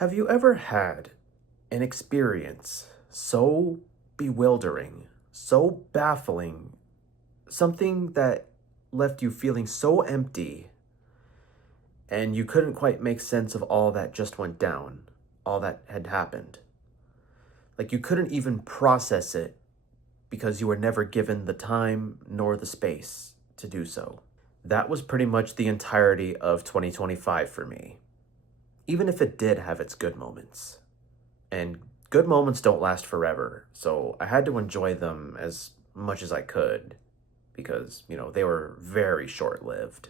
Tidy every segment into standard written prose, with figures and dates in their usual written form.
Have you ever had an experience so bewildering, so baffling, something that left you feeling so empty and you couldn't quite make sense of all that just went down, all that had happened? Like you couldn't even process it because you were never given the time nor the space to do so. That was pretty much the entirety of 2025 for me, even if it did have its good moments. And good moments don't last forever, so I had to enjoy them as much as I could because, they were very short lived.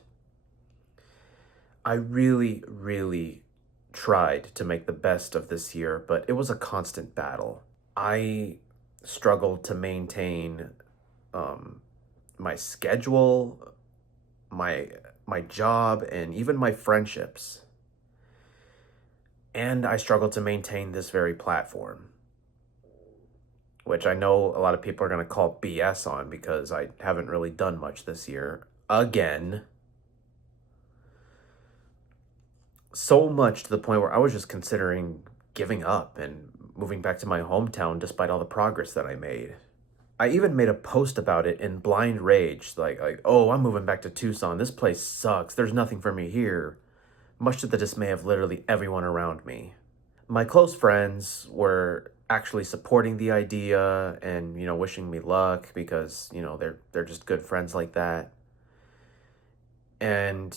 I really, really tried to make the best of this year, but it was a constant battle. I struggled to maintain um, my schedule, my my job, and even my friendships. And I struggled to maintain this very platform, which I know a lot of people are going to call BS on because I haven't really done much this year. Again, so much to the point where I was just considering giving up and moving back to my hometown despite all the progress that I made. I even made a post about it in blind rage, like, oh, I'm moving back to Tucson. This place sucks. There's nothing for me here, much to the dismay of literally everyone around me. My close friends were actually supporting the idea and, wishing me luck because, they're just good friends like that. And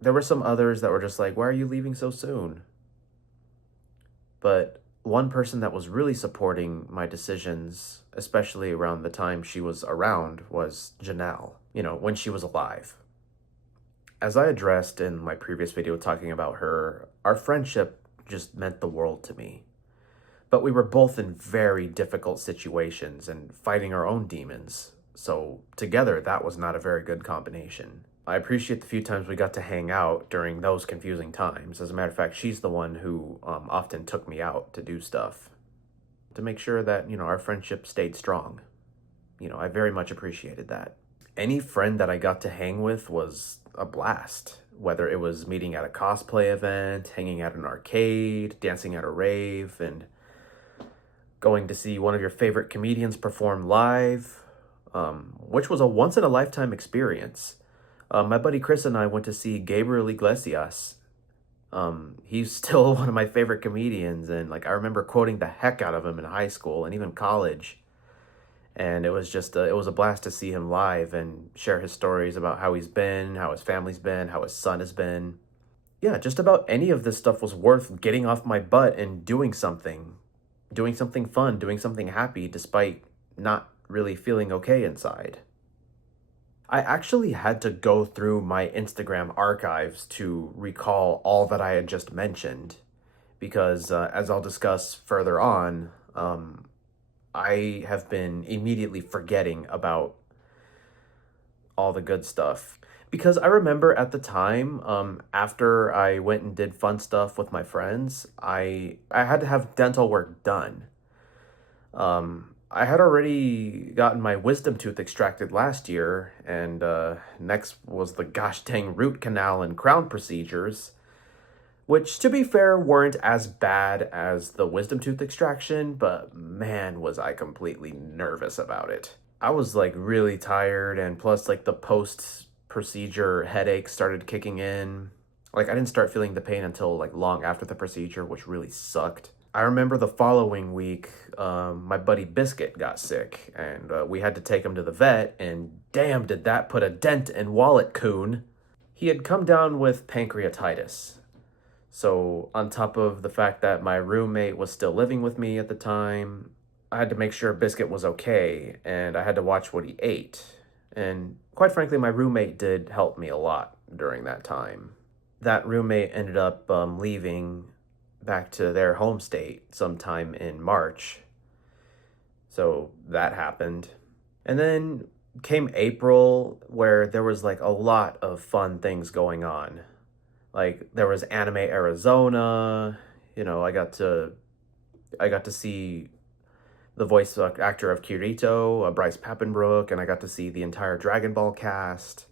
there were some others that were just like, "Why are you leaving so soon?" But one person that was really supporting my decisions, especially around the time she was around, was Janelle, when she was alive. As I addressed in my previous video talking about her, our friendship just meant the world to me. But we were both in very difficult situations and fighting our own demons. So together, that was not a very good combination. I appreciate the few times we got to hang out during those confusing times. As a matter of fact, she's the one who often took me out to do stuff to make sure that, our friendship stayed strong. I very much appreciated that. Any friend that I got to hang with was a blast, whether it was meeting at a cosplay event, hanging at an arcade, dancing at a rave, and going to see one of your favorite comedians perform live, which was a once in a lifetime experience. My buddy Chris and I went to see Gabriel Iglesias. He's still one of my favorite comedians, and I remember quoting the heck out of him in high school and even college. And it was just it was a blast to see him live and share his stories about how he's been, how his family's been, how his son has been. Yeah, just about any of this stuff was worth getting off my butt and doing something fun, doing something happy, despite not really feeling okay inside. I actually had to go through my Instagram archives to recall all that I had just mentioned, because as I'll discuss further on, I have been immediately forgetting about all the good stuff. Because I remember at the time, after I went and did fun stuff with my friends, I had to have dental work done. I had already gotten my wisdom tooth extracted last year, and next was the gosh dang root canal and crown procedures, which, to be fair, weren't as bad as the wisdom tooth extraction, but man, was I completely nervous about it. I was really tired, and plus the post procedure headache started kicking in. I didn't start feeling the pain until long after the procedure, which really sucked. I remember the following week, my buddy Biscuit got sick, and we had to take him to the vet, and damn did that put a dent in Wallet Coon. He had come down with pancreatitis. So on top of the fact that my roommate was still living with me at the time, I had to make sure Biscuit was okay, and I had to watch what he ate. And quite frankly, my roommate did help me a lot during that time. That roommate ended up leaving back to their home state sometime in March. So that happened. And then came April, where there was a lot of fun things going on. There was Anime Arizona, I got to see the voice actor of Kirito, Bryce Papenbrook, and I got to see the entire Dragon Ball cast.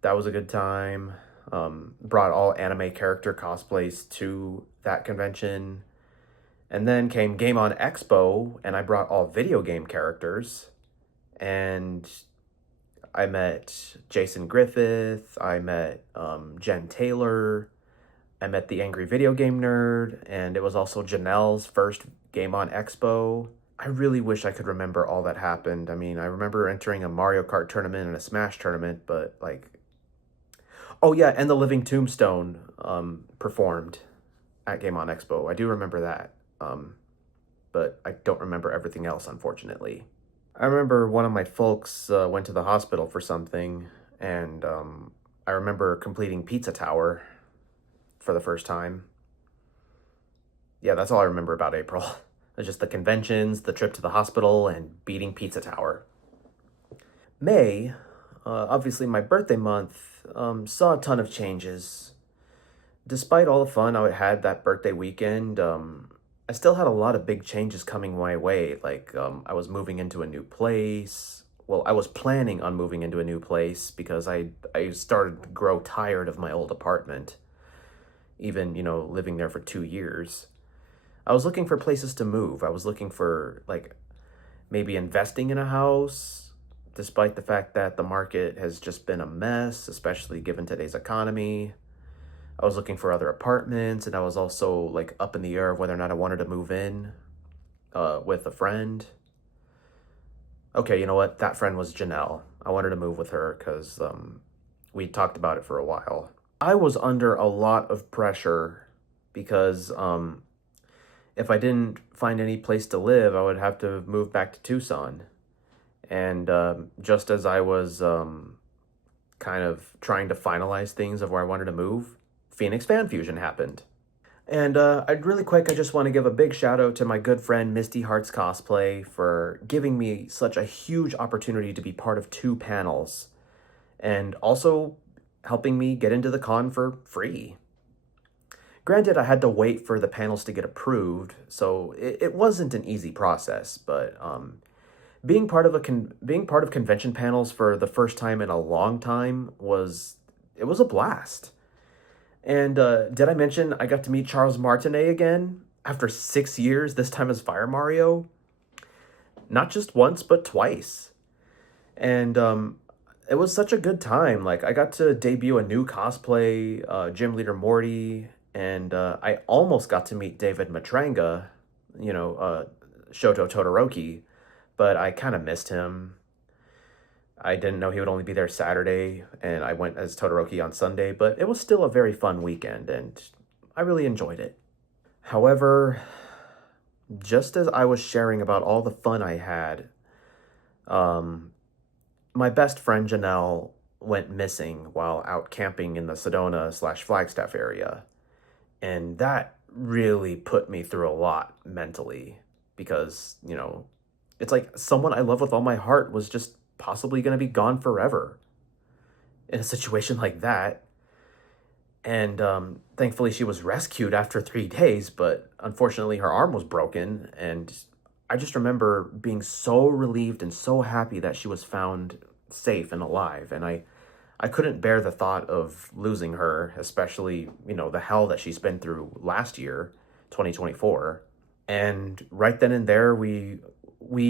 That was a good time. Brought all anime character cosplays to that convention. And then came Game On Expo, and I brought all video game characters. And I met Jason Griffith, I met Jen Taylor, I met the Angry Video Game Nerd, and it was also Janelle's first Game On Expo. I really wish I could remember all that happened. I mean, I remember entering a Mario Kart tournament and a Smash tournament, but like, oh yeah, and the Living Tombstone performed at Game On Expo. I do remember that, but I don't remember everything else, unfortunately. I remember one of my folks went to the hospital for something, and I remember completing Pizza Tower for the first time. Yeah, that's all I remember about April. It's just the conventions, the trip to the hospital, and beating Pizza Tower. May, obviously my birthday month, saw a ton of changes. Despite all the fun I had that birthday weekend, I still had a lot of big changes coming my way. Like, I was moving into a new place. Well, I was planning on moving into a new place because I started to grow tired of my old apartment, even, living there for 2 years. I was looking for places to move. I was looking for, like, maybe investing in a house, despite the fact that the market has just been a mess, especially given today's economy. I was looking for other apartments, and I was also, like, up in the air of whether or not I wanted to move in with a friend. Okay, you know what? That friend was Janelle. I wanted to move with her because we talked about it for a while. I was under a lot of pressure because if I didn't find any place to live, I would have to move back to Tucson. And just as I was kind of trying to finalize things of where I wanted to move, Phoenix Fan Fusion happened. And I'd really quick, I just want to give a big shout out to my good friend Misty Hearts Cosplay for giving me such a huge opportunity to be part of 2 panels and also helping me get into the con for free. Granted, I had to wait for the panels to get approved, so it wasn't an easy process, but being part of convention panels for the first time in a long time was a blast. And did I mention I got to meet Charles Martinet again after 6 years, this time as Fire Mario? Not just once, but twice. And it was such a good time. Like, I got to debut a new cosplay, Gym Leader Morty, and I almost got to meet David Matranga, Shoto Todoroki, but I kind of missed him. I didn't know he would only be there Saturday, and I went as Todoroki on Sunday, but it was still a very fun weekend, and I really enjoyed it. However, just as I was sharing about all the fun I had, my best friend Janelle went missing while out camping in the Sedona/Flagstaff area, and that really put me through a lot mentally because, it's like someone I love with all my heart was just possibly going to be gone forever in a situation like that. And thankfully she was rescued after 3 days, but unfortunately her arm was broken. And I just remember being so relieved and so happy that she was found safe and alive. And I couldn't bear the thought of losing her, especially, the hell that she's been through last year, 2024. And right then and there, we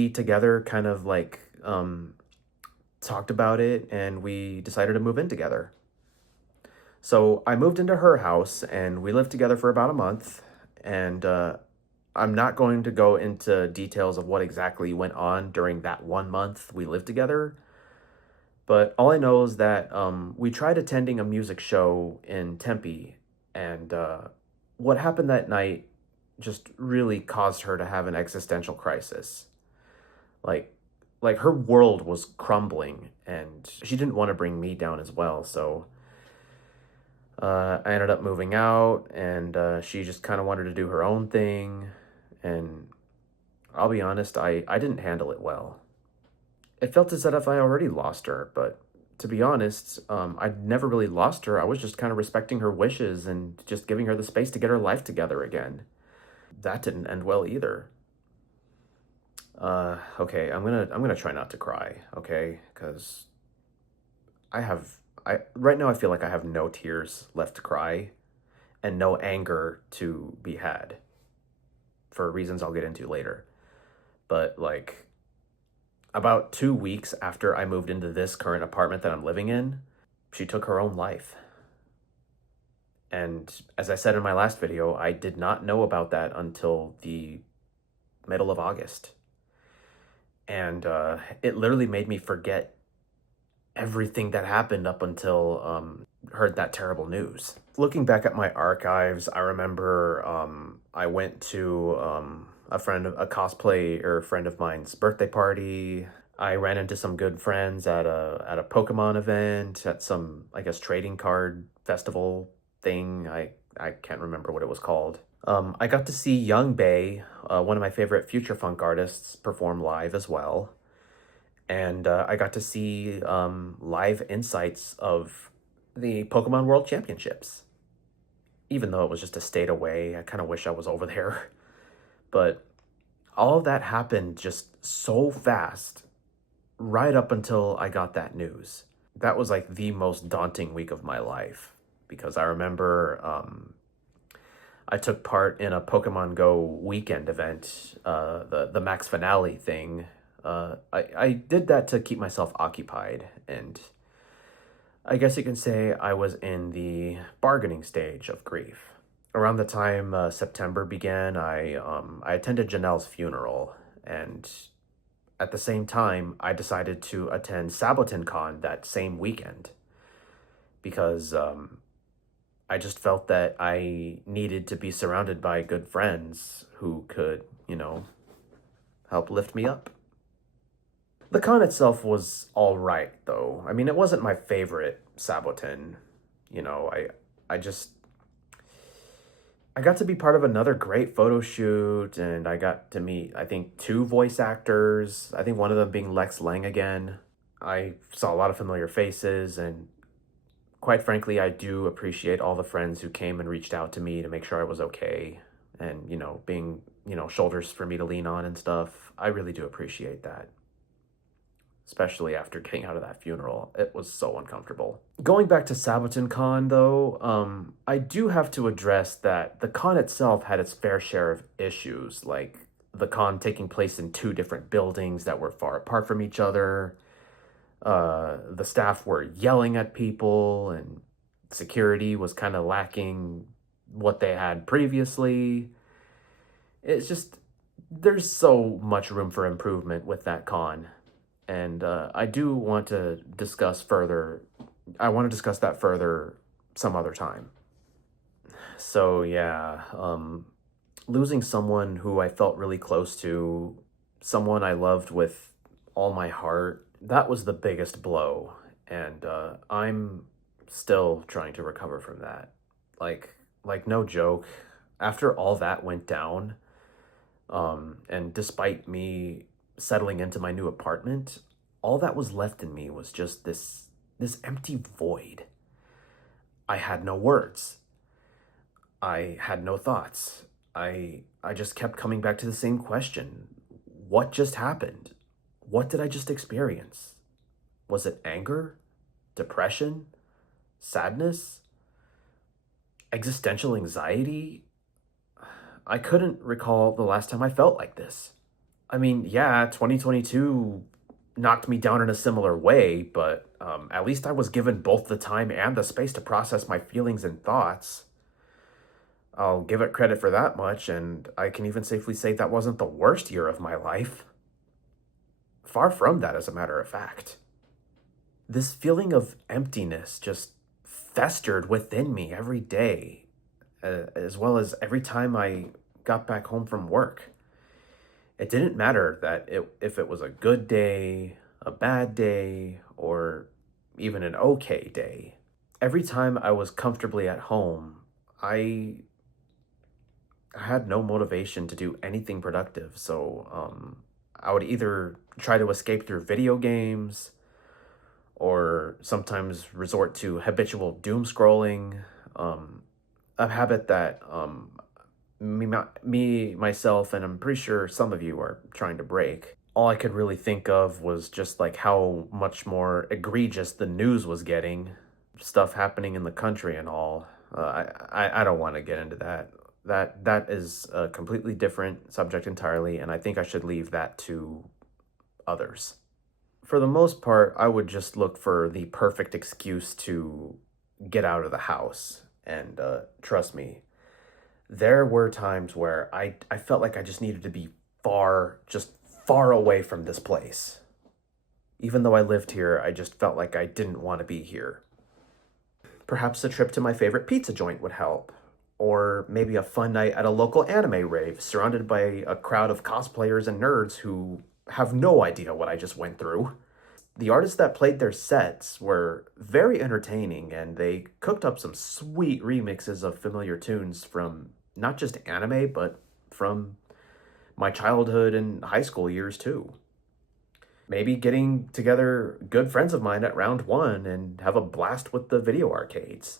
together kind of like talked about it, and we decided to move in together. So I moved into her house, and we lived together for about a month. And I'm not going to go into details of what exactly went on during that 1 month we lived together. But all I know is that we tried attending a music show in Tempe, and what happened that night just really caused her to have an existential crisis. Like, her world was crumbling, and she didn't want to bring me down as well. So I ended up moving out, and she just kind of wanted to do her own thing. And I'll be honest, I didn't handle it well. It felt as if I already lost her, but to be honest, I'd never really lost her. I was just kind of respecting her wishes and just giving her the space to get her life together again. That didn't end well either. Okay, I'm gonna try not to cry, okay? Because I have Right now I feel like I have no tears left to cry and no anger to be had for reasons I'll get into later. But like about 2 weeks after I moved into this current apartment that I'm living in, she took her own life. And as I said in my last video, I did not know about that until the middle of August. And it literally made me forget everything that happened up until heard that terrible news. Looking back at my archives, I remember I went to a cosplay friend of mine's birthday party. I ran into some good friends at a Pokemon event, at some, I guess, trading card festival thing. I can't remember what it was called. I got to see Young Bae, one of my favorite future funk artists, perform live as well. And I got to see live insights of the Pokemon World Championships. Even though it was just a state away, I kind of wish I was over there. But all of that happened just so fast, right up until I got that news. That was like the most daunting week of my life, because I remember I took part in a Pokemon Go weekend event, the Max Finale thing. I did that to keep myself occupied, and I guess you can say I was in the bargaining stage of grief. Around the time September began, I attended Janelle's funeral, and at the same time, I decided to attend SabotinCon that same weekend, because I just felt that I needed to be surrounded by good friends who could, help lift me up. The con itself was all right, though. I mean, it wasn't my favorite Sabotin. You know, I just I got to be part of another great photo shoot, and I got to meet, I think, two voice actors. I think one of them being Lex Lang again. I saw a lot of familiar faces, and quite frankly, I do appreciate all the friends who came and reached out to me to make sure I was okay, and being shoulders for me to lean on and stuff. I really do appreciate that, especially after getting out of that funeral. It was so uncomfortable. Going back to SabotinCon, though, I do have to address that the con itself had its fair share of issues, like the con taking place in two different buildings that were far apart from each other. The staff were yelling at people, and security was kind of lacking what they had previously. It's just, there's so much room for improvement with that con. And I do want to discuss further. I want to discuss that further some other time. So yeah, losing someone who I felt really close to, someone I loved with all my heart, that was the biggest blow. And I'm still trying to recover from that. Like no joke. After all that went down, and despite me settling into my new apartment, all that was left in me was just this empty void. I had no words. I had no thoughts. I just kept coming back to the same question. What just happened? What did I just experience? Was it anger? Depression? Sadness? Existential anxiety? I couldn't recall the last time I felt like this. I mean, yeah, 2022 knocked me down in a similar way, but at least I was given both the time and the space to process my feelings and thoughts. I'll give it credit for that much, and I can even safely say that wasn't the worst year of my life. Far from that, as a matter of fact. This feeling of emptiness just festered within me every day, as well as every time I got back home from work. It didn't matter if it was a good day, a bad day, or even an okay day. Every time I was comfortably at home, I had no motivation to do anything productive. So I would either try to escape through video games, or sometimes resort to habitual doom scrolling, a habit that myself, and I'm pretty sure some of you are trying to break. All I could really think of was just like how much more egregious the news was getting. stuff happening in the country and all. I don't want to get into that. That is a completely different subject entirely, and I think I should leave that to others. For the most part, I would just look for the perfect excuse to get out of the house. And trust me, there were times where I felt like I just needed to be just far away from this place. Even though I lived here, I just felt like I didn't want to be here. Perhaps a trip to my favorite pizza joint would help. Or maybe a fun night at a local anime rave, surrounded by a crowd of cosplayers and nerds who have no idea what I just went through. The artists that played their sets were very entertaining, and they cooked up some sweet remixes of familiar tunes from not just anime, but from my childhood and high school years too. Maybe getting together good friends of mine at round one and have a blast with the video arcades.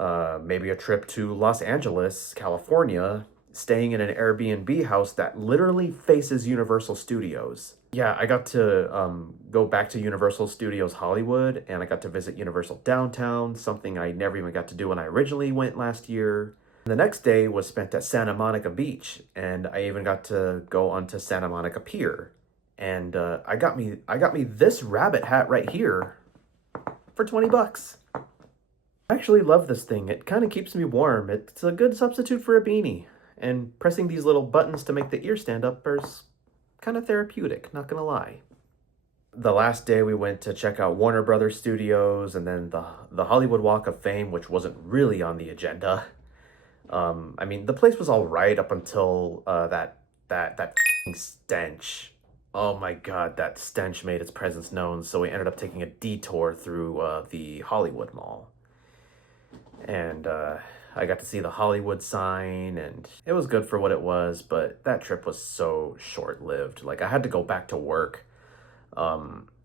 Maybe a trip to Los Angeles, California, staying in an Airbnb house that literally faces Universal Studios. Yeah, I got to go back to Universal Studios Hollywood, and I got to visit Universal Downtown, something I never even got to do when I originally went last year. The next day was spent at Santa Monica Beach, and I even got to go onto Santa Monica Pier. And I got me this rabbit hat right here for 20 bucks. I actually love this thing. It kind of keeps me warm. It's a good substitute for a beanie. And pressing these little buttons to make the ear stand up is kind of therapeutic, not gonna lie. The last day we went to check out Warner Brothers Studios and then the Hollywood Walk of Fame, which wasn't really on the agenda. I mean, the place was all right up until that stench. Oh my God, that stench made its presence known, so we ended up taking a detour through the Hollywood Mall. And I got to see the Hollywood sign, and it was good for what it was, but that trip was so short-lived. Like, I had to go back to work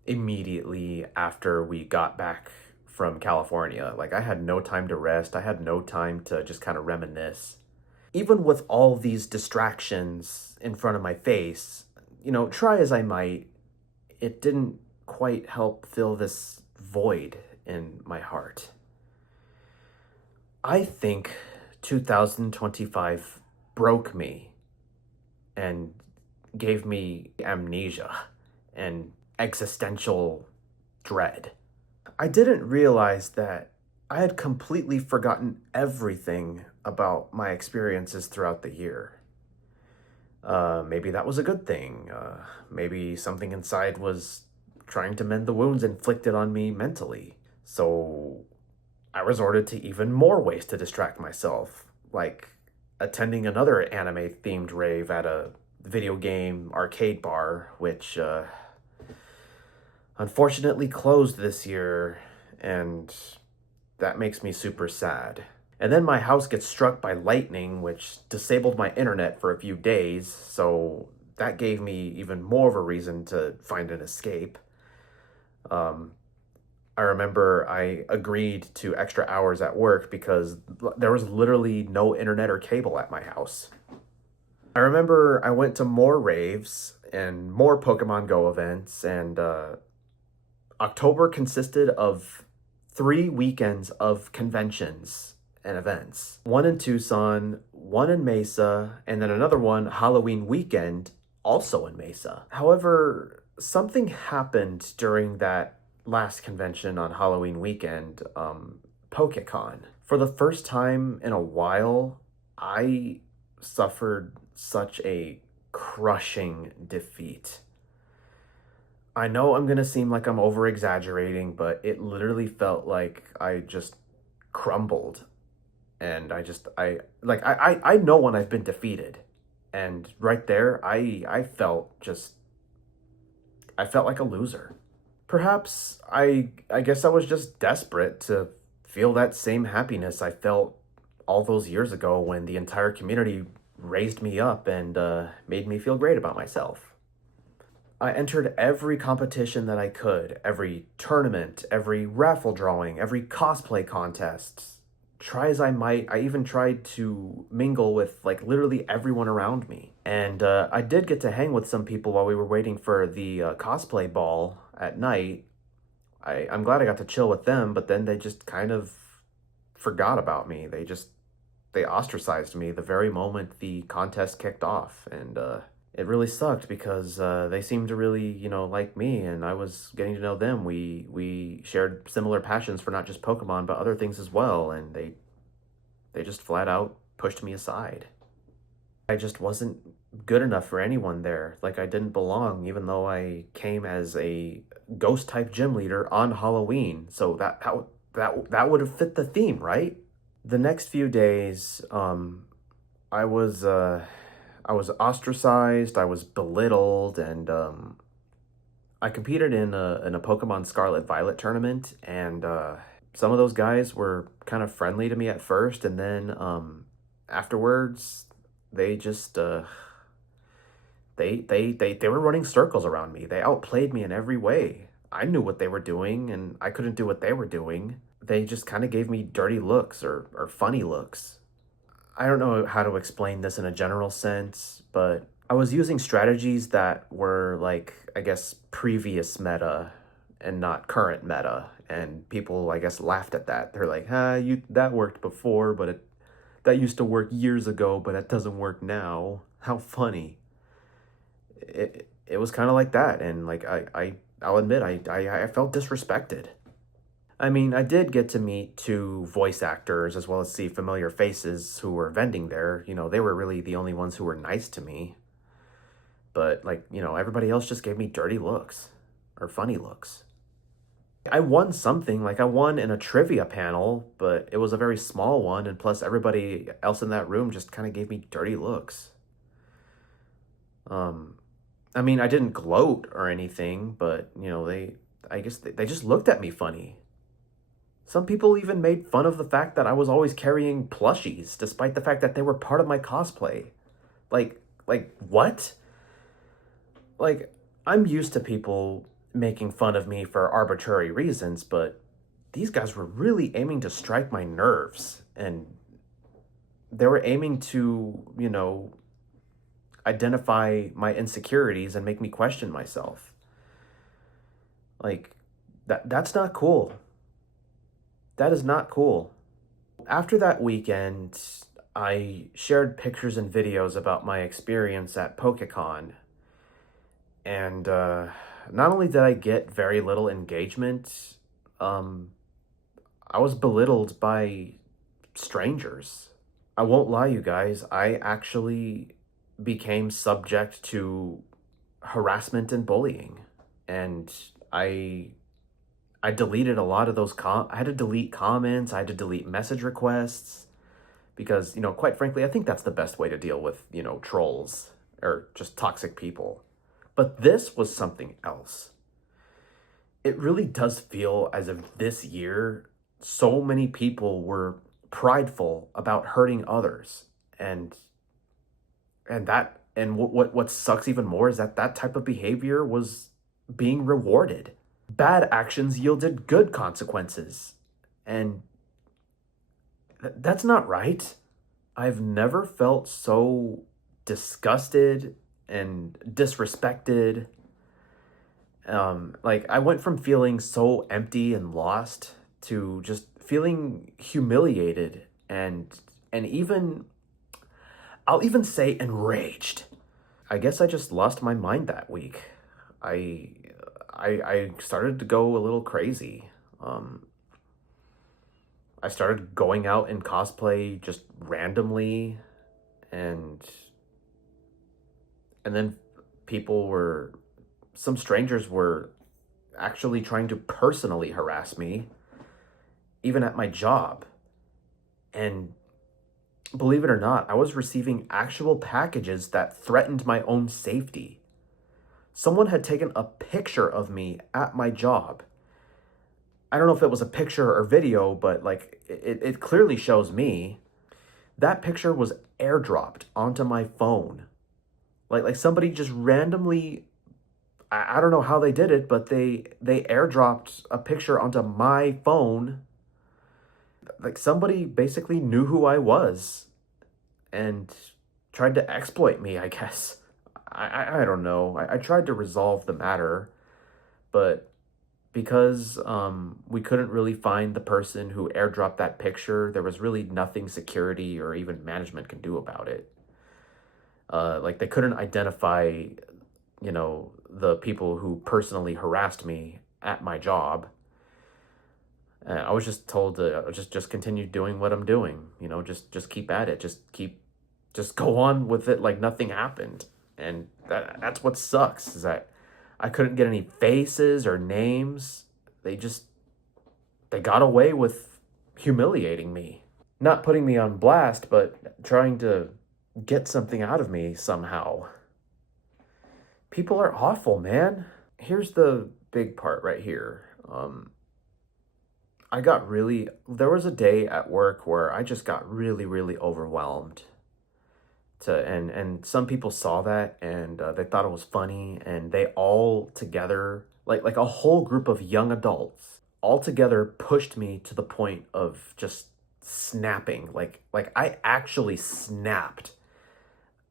immediately after we got back from California. Like, I had no time to rest. I had no time to just kind of reminisce. Even with all these distractions in front of my face, try as I might, it didn't quite help fill this void in my heart. I think 2025 broke me and gave me amnesia and existential dread. I didn't realize that I had completely forgotten everything about my experiences throughout the year. Maybe that was a good thing. Maybe something inside was trying to mend the wounds inflicted on me mentally. So I resorted to even more ways to distract myself, like attending another anime-themed rave at a video game arcade bar, which unfortunately closed this year, and that makes me super sad. And then my house gets struck by lightning, which disabled my internet for a few days, so that gave me even more of a reason to find an escape. I remember I agreed to extra hours at work because there was literally no internet or cable at my house. I remember I went to more raves and more Pokemon Go events, and October consisted of 3 weekends of conventions and events. One in Tucson, one in Mesa, and then another one Halloween weekend, also in Mesa. However, something happened during that last convention on Halloween weekend, PokeCon. For the first time in a while, I suffered such a crushing defeat. I know I'm gonna seem like I'm over exaggerating, but it literally felt like I just crumbled. And I know when I've been defeated. And right there, I felt like a loser. Perhaps I guess I was just desperate to feel that same happiness I felt all those years ago when the entire community raised me up and made me feel great about myself. I entered every competition that I could, every tournament, every raffle drawing, every cosplay contest. Try as I might, I even tried to mingle with literally everyone around me. And I did get to hang with some people while we were waiting for the cosplay ball at night, I'm glad I got to chill with them, but then they just kind of forgot about me. They ostracized me the very moment the contest kicked off, and it really sucked because they seemed to really, like me, and I was getting to know them. We shared similar passions for not just Pokemon but other things as well, and they just flat out pushed me aside. I just wasn't good enough for anyone there. Like I didn't belong, even though I came as a ghost type gym leader on Halloween. So that would have fit the theme, right? The next few days, I was I was ostracized, I was belittled, and I competed in a Pokemon Scarlet Violet tournament, and some of those guys were kind of friendly to me at first, and then afterwards, they just they were running circles around me. They outplayed me in every way. I knew what they were doing, and I couldn't do what they were doing. They just kind of gave me dirty looks or funny looks. I don't know how to explain this in a general sense, but I was using strategies that were like, I guess, previous meta and not current meta. And people, I guess, laughed at that. They're like, you that worked before, but that used to work years ago, but it doesn't work now. How funny. It was kind of like that. And like, I'll admit, I felt disrespected. I mean, I did get to meet two voice actors as well as see familiar faces who were vending there. They were really the only ones who were nice to me. But, like, everybody else just gave me dirty looks or funny looks. I won something, like, I won in a trivia panel, but it was a very small one. And plus, everybody else in that room just kind of gave me dirty looks. I mean, I didn't gloat or anything, but, I guess they just looked at me funny. Some people even made fun of the fact that I was always carrying plushies, despite the fact that they were part of my cosplay. Like what? Like, I'm used to people making fun of me for arbitrary reasons, but these guys were really aiming to strike my nerves, and they were aiming to, identify my insecurities and make me question myself. Like, that's not cool. That is not cool. After that weekend, I shared pictures and videos about my experience at PokeCon. And not only did I get very little engagement, um, I was belittled by strangers. I won't lie, you guys, I actually became subject to harassment and bullying. And I I deleted a lot of those I had to delete comments, I had to delete message requests because, quite frankly, I think that's the best way to deal with, trolls or just toxic people. But this was something else. It really does feel as if this year so many people were prideful about hurting others. And what sucks even more is that that type of behavior was being rewarded. Bad actions yielded good consequences. And that's not right. I've never felt so disgusted and disrespected. Like, I went from feeling so empty and lost to just feeling humiliated and even, I'll even say, enraged. I guess I just lost my mind that week. I I started to go a little crazy. Um, I started going out in cosplay just randomly, and then people were, some strangers were actually trying to personally harass me, even at my job. And believe it or not, I was receiving actual packages that threatened my own safety. Someone had taken a picture of me at my job. I don't know if it was a picture or video, but like it clearly shows me. That picture was airdropped onto my phone. Like somebody just randomly, I don't know how they did it, but they airdropped a picture onto my phone. Like somebody basically knew who I was and tried to exploit me, I guess. I don't know. I tried to resolve the matter, but because we couldn't really find the person who airdropped that picture, there was really nothing security or even management can do about it. Like they couldn't identify, the people who personally harassed me at my job. And I was just told to just continue doing what I'm doing, just keep at it, just go on with it like nothing happened. And that's what sucks is that I couldn't get any faces or names. They got away with humiliating me. Not putting me on blast, but trying to get something out of me somehow. People are awful, man. Here's the big part right here. There was a day at work where I just got really, really overwhelmed. And some people saw that and they thought it was funny, and they all together, like a whole group of young adults, all together pushed me to the point of just snapping. Like I actually snapped.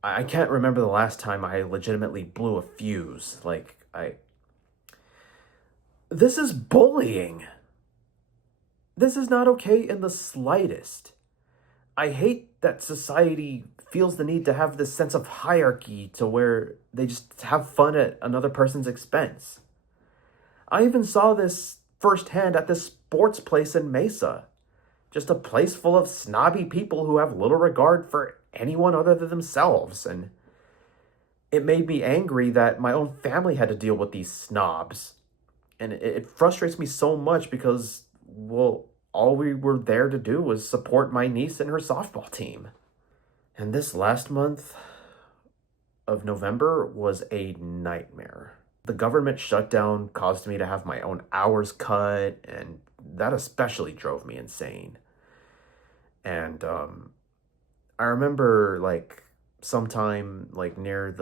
I can't remember the last time I legitimately blew a fuse. This is bullying. This is not okay in the slightest. I hate that society feels the need to have this sense of hierarchy to where they just have fun at another person's expense. I even saw this firsthand at this sports place in Mesa. Just a place full of snobby people who have little regard for anyone other than themselves. And it made me angry that my own family had to deal with these snobs. And it frustrates me so much because, well, all we were there to do was support my niece and her softball team. And this last month of November was a nightmare. The government shutdown caused me to have my own hours cut, and that especially drove me insane. And I remember sometime near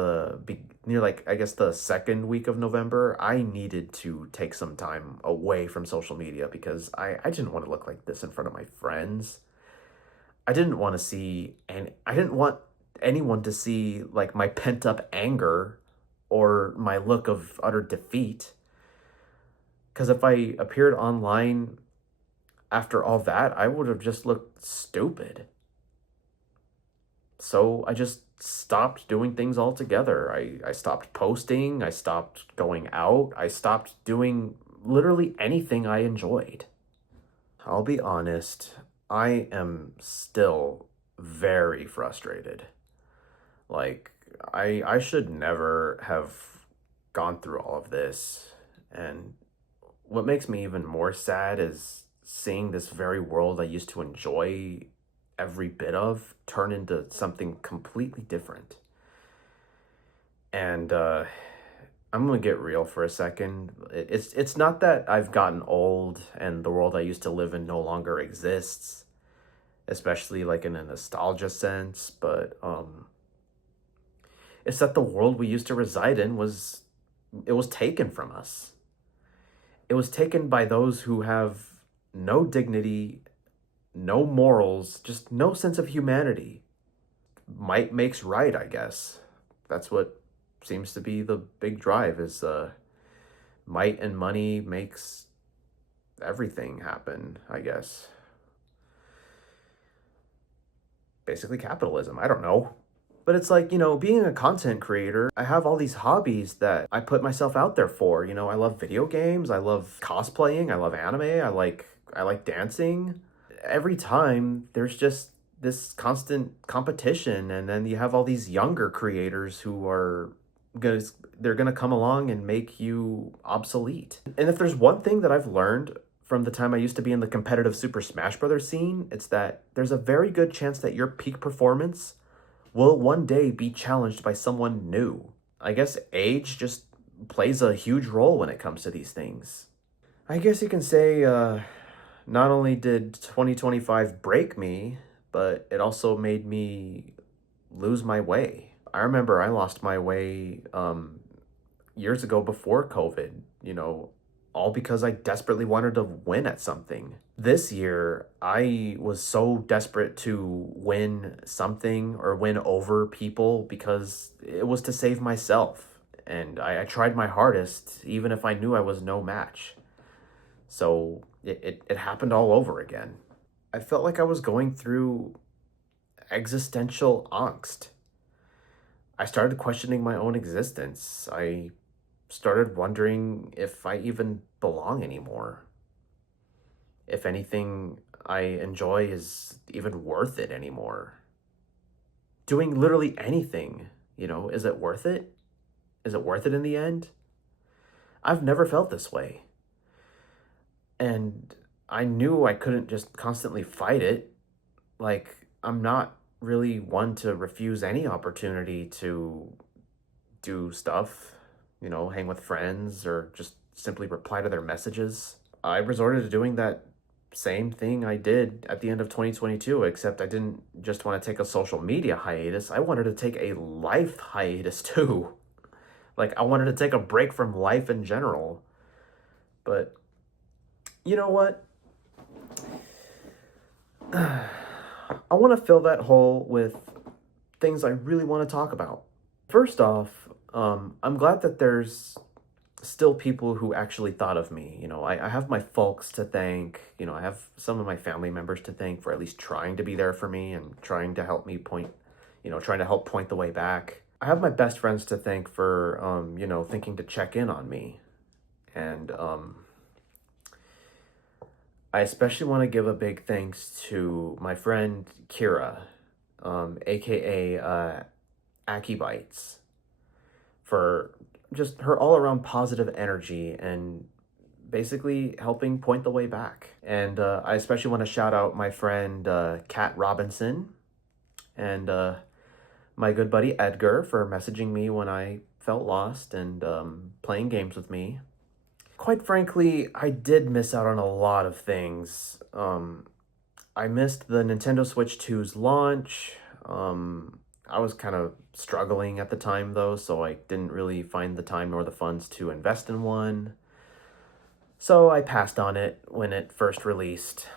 I guess the second week of November, I needed to take some time away from social media because I didn't want to look like this in front of my friends. I didn't want to see, and I didn't want anyone to see like my pent up anger or my look of utter defeat. Because if I appeared online after all that, I would have just looked stupid. So I just stopped doing things altogether. I stopped posting, I stopped going out, I stopped doing literally anything I enjoyed. I'll be honest, I am still very frustrated. Like, I should never have gone through all of this. And what makes me even more sad is seeing this very world I used to enjoy every bit of turn into something completely different. And I'm gonna get real for a second. It's not that I've gotten old and the world I used to live in no longer exists, especially like in a nostalgia sense, but it's that the world we used to reside in was taken from us. It was taken by those who have no dignity, no morals, just no sense of humanity. Might makes right, I guess. That's what seems to be the big drive is might and money makes everything happen, I guess. Basically capitalism, I don't know. But it's like, being a content creator, I have all these hobbies that I put myself out there for. I love video games, I love cosplaying, I love anime, I like dancing. Every time there's just this constant competition, and then you have all these younger creators who are they're gonna come along and make you obsolete. And if there's one thing that I've learned from the time I used to be in the competitive Super Smash Brothers scene, it's that there's a very good chance that your peak performance will one day be challenged by someone new. I guess age just plays a huge role when it comes to these things. I guess you can say, not only did 2025 break me, but it also made me lose my way. I remember I lost my way years ago before COVID, all because I desperately wanted to win at something. This year, I was so desperate to win something or win over people because it was to save myself. And I tried my hardest, even if I knew I was no match. So it happened all over again. I felt like I was going through existential angst. I started questioning my own existence. I started wondering if I even belong anymore. If anything I enjoy is even worth it anymore. Doing literally anything, is it worth it? Is it worth it in the end? I've never felt this way. And I knew I couldn't just constantly fight it. Like, I'm not really one to refuse any opportunity to do stuff, hang with friends or just simply reply to their messages. I resorted to doing that same thing I did at the end of 2022, except I didn't just want to take a social media hiatus. I wanted to take a life hiatus too. Like, I wanted to take a break from life in general. But you know what? I want to fill that hole with things I really want to talk about. First off, I'm glad that there's still people who actually thought of me. I have my folks to thank. I have some of my family members to thank for at least trying to be there for me and trying to help me trying to help point the way back. I have my best friends to thank for, thinking to check in on me. And I especially want to give a big thanks to my friend Kira, aka Aki Bites, for just her all around positive energy and basically helping point the way back. And I especially want to shout out my friend Kat Robinson and my good buddy Edgar for messaging me when I felt lost and playing games with me. Quite frankly, I did miss out on a lot of things. I missed the Nintendo Switch 2's launch. I was kind of struggling at the time though, so I didn't really find the time nor the funds to invest in one. So I passed on it when it first released.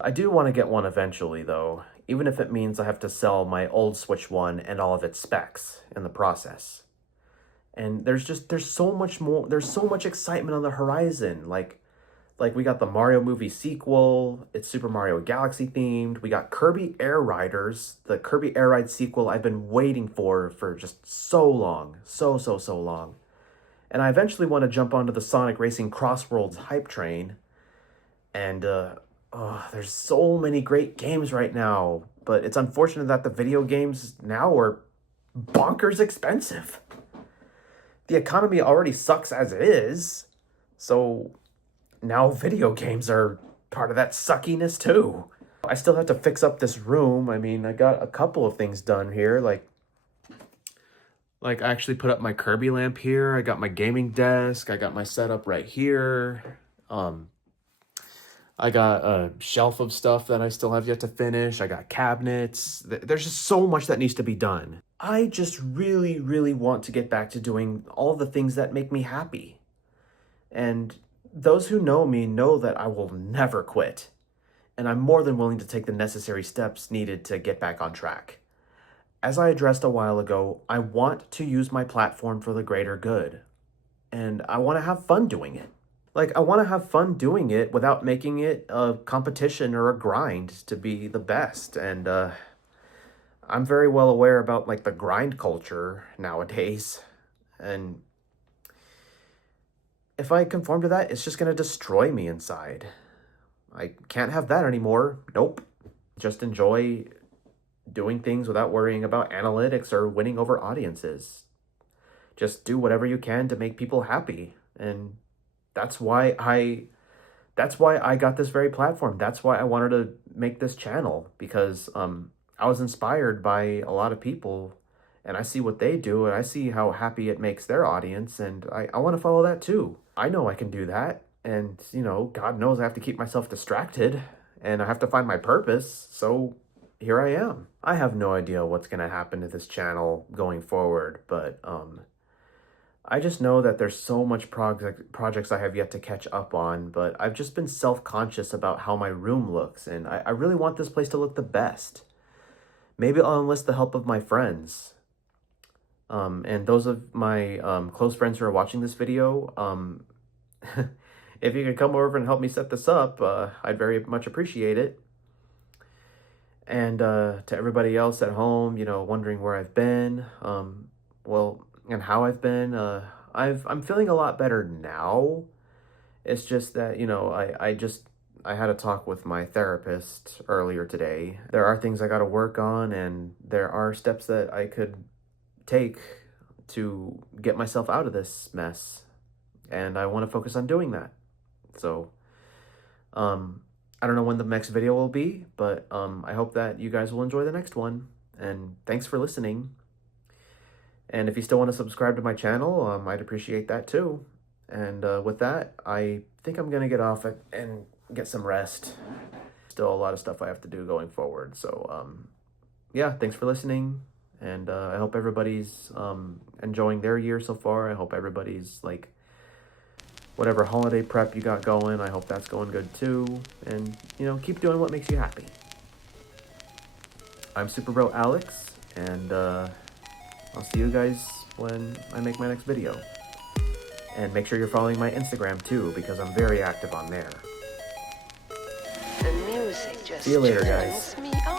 I do want to get one eventually though, even if it means I have to sell my old Switch 1 and all of its specs in the process. And there's so much more, there's so much excitement on the horizon. Like we got the Mario movie sequel, it's Super Mario Galaxy themed. We got Kirby Air Riders, the Kirby Air Ride sequel I've been waiting for just so long. So long. And I eventually want to jump onto the Sonic Racing Crossworlds hype train. And there's so many great games right now. But it's unfortunate that the video games now are bonkers expensive. The economy already sucks as it is, so now video games are part of that suckiness too. I still have to fix up this room. I mean, I got a couple of things done here, like I actually put up my Kirby lamp here. I got my gaming desk. I got my setup right here. I got a shelf of stuff that I still have yet to finish. I got cabinets. There's just so much that needs to be done. I just really, really want to get back to doing all the things that make me happy. And those who know me know that I will never quit. And I'm more than willing to take the necessary steps needed to get back on track. As I addressed a while ago, I want to use my platform for the greater good. And I want to have fun doing it. I want to have fun doing it without making it a competition or a grind to be the best. And I'm very well aware about, the grind culture nowadays. And if I conform to that, it's just going to destroy me inside. I can't have that anymore. Nope. Just enjoy doing things without worrying about analytics or winning over audiences. Just do whatever you can to make people happy. And that's why I got this very platform. That's why I wanted to make this channel, because I was inspired by a lot of people and I see what they do and I see how happy it makes their audience, and I want to follow that too. I know I can do that, and God knows I have to keep myself distracted and I have to find my purpose, so here I am. I have no idea what's going to happen to this channel going forward, but I just know that there's so much projects I have yet to catch up on, but I've just been self-conscious about how my room looks, and I really want this place to look the best. Maybe I'll enlist the help of my friends. And those of my close friends who are watching this video, if you could come over and help me set this up, I'd very much appreciate it. And to everybody else at home, wondering where I've been, and how I've been, I'm feeling a lot better now. It's just that, I had a talk with my therapist earlier today. There are things I got to work on, and there are steps that I could take to get myself out of this mess. And I want to focus on doing that. So, I don't know when the next video will be, but I hope that you guys will enjoy the next one. And thanks for listening. And if you still want to subscribe to my channel, I'd appreciate that too. And with that, I think I'm going to get off and get some rest. Still a lot of stuff I have to do going forward. So, yeah, thanks for listening. And I hope everybody's enjoying their year so far. I hope everybody's like, whatever holiday prep you got going, I hope that's going good too. And, keep doing what makes you happy. I'm Super Bro Alex, and I'll see you guys when I make my next video. And make sure you're following my Instagram too, because I'm very active on there. The music just see you later, guys. turns me on.